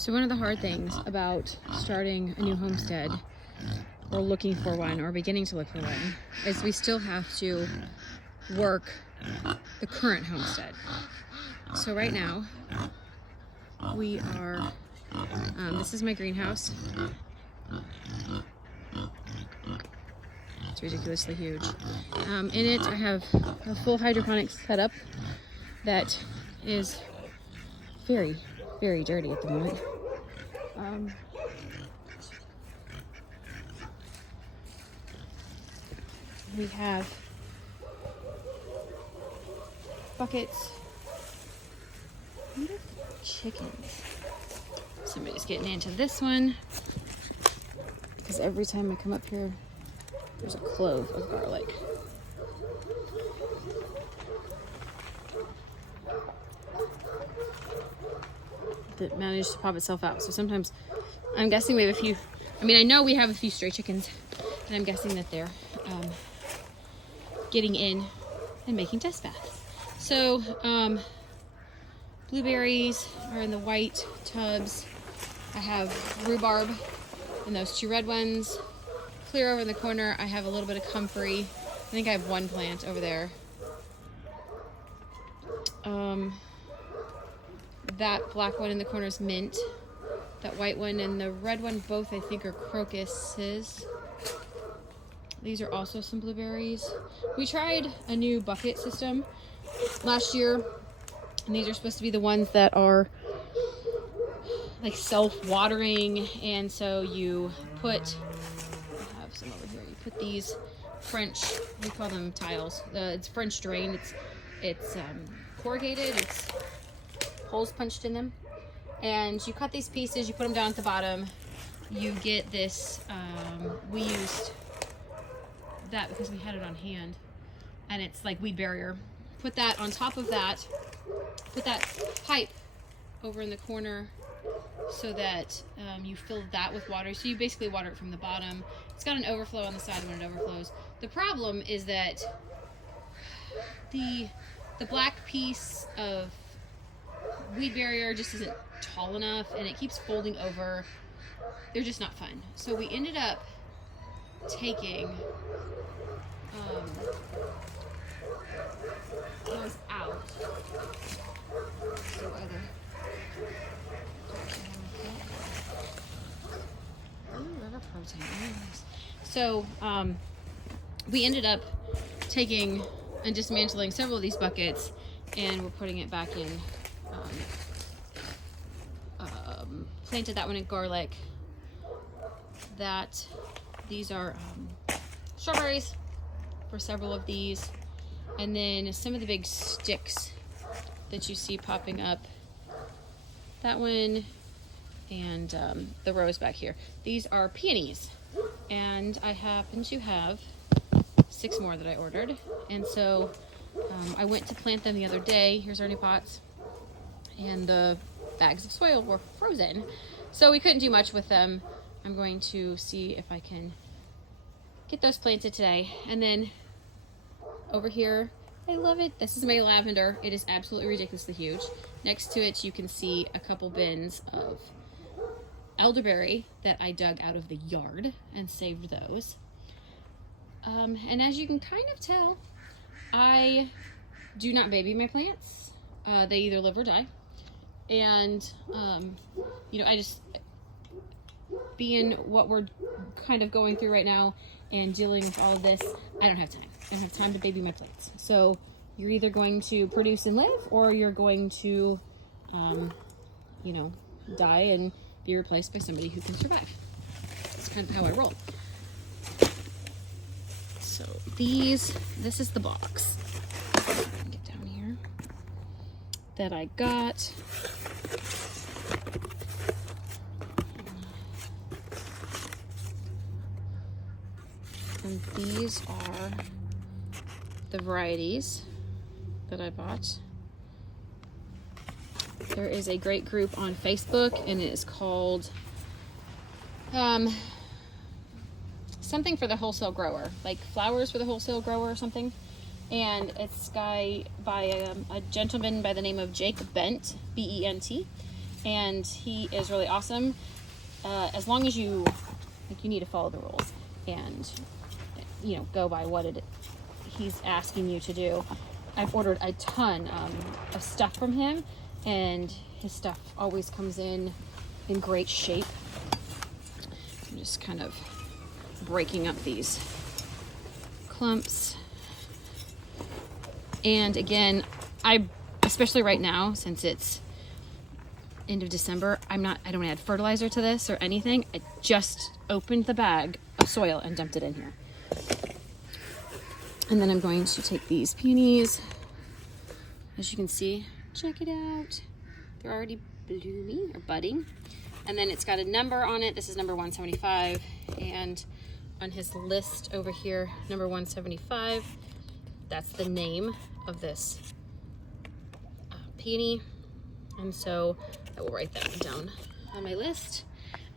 So one of the hard things about starting a new homestead, or looking for one, or beginning to look for one, is we still have to work the current homestead. So right now, we are, this is my greenhouse. It's ridiculously huge. In it, I have a full hydroponics setup that is very, very dirty at the moment. We have buckets. What are the chickens? Somebody's getting into this one because every time I come up here, there's a clove of garlic. That managed to pop itself out. So sometimes I'm guessing we have a few, I know we have a few stray chickens, and I'm guessing that they're getting in and making test baths. So blueberries are in the white tubs. I have rhubarb in those two red ones. Clear over in the corner, I have a little bit of comfrey. I think I have one plant over there. That black one in the corner is mint. That white one and the red one, both I think are crocuses. These are also some blueberries. We tried a new bucket system last year, and these are supposed to be the ones that are like self-watering, and so you put, I have some over here, you put these French, we call them tiles, it's French drain, it's corrugated, it's holes punched in them, and you cut these pieces, you put them down at the bottom, you get this, we used that because we had it on hand, and it's like weed barrier. Put that on top of that, put that pipe over in the corner so that you fill that with water. So you basically water it from the bottom. It's got an overflow on the side when it overflows. The problem is that the black piece of weed barrier just isn't tall enough, and it keeps folding over. They're just not fun. So we ended up taking those out. So either liver protein. So we ended up taking and dismantling several of these buckets, and we're putting it back in. Planted that one in garlic. These are strawberries for several of these, and then some of the big sticks that you see popping up, that one, and the rose back here. These are peonies, and I happen to have 6 more that I ordered, and so I went to plant them the other day. Here's our new pots, and the bags of soil were frozen, so we couldn't do much with them. I'm going to see if I can get those planted today. And then over here, I love it. This is my lavender. It is absolutely ridiculously huge. Next to it, you can see a couple bins of elderberry that I dug out of the yard and saved those. And as you can kind of tell, I do not baby my plants. They either live or die. And, I just, being what we're kind of going through right now and dealing with all of this, I don't have time. I don't have time to baby my plants. So you're either going to produce and live, or you're going to, die and be replaced by somebody who can survive. That's kind of how I roll. So this is the box. Get down here. That I got. And these are the varieties that I bought. There is a great group on Facebook, and it is called something for the wholesale grower, like flowers for the wholesale grower or something. And it's by a gentleman by the name of Jake Bent, B-E-N-T. and he is really awesome. As long as you need to follow the rules and go by what he's asking you to do. I've ordered a ton of stuff from him, and his stuff always comes in great shape. I'm just kind of breaking up these clumps. And again, especially right now, since it's end of December, I don't add fertilizer to this or anything. I just opened the bag of soil and dumped it in here. And then I'm going to take these peonies. As you can see, check it out. They're already blooming or budding. And then it's got a number on it. This is number 175. And on his list over here, number 175, that's the name of this peony. And so I will write that down on my list,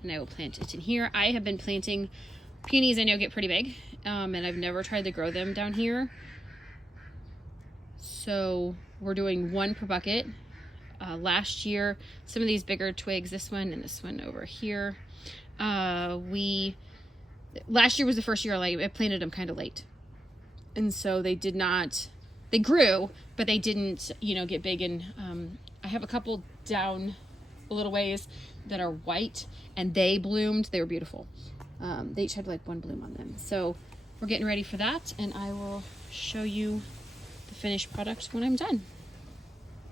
and I will plant it in here. I have been planting peonies. I know get pretty big, and I've never tried to grow them down here. So we're doing one per bucket. Last year, some of these bigger twigs, this one and this one over here, last year was the first year I planted them kind of late. And so they grew, but they didn't, get big. And I have a couple down a little ways that are white, and they bloomed. They were beautiful. They each had like one bloom on them. So we're getting ready for that, and I will show you the finished product when I'm done.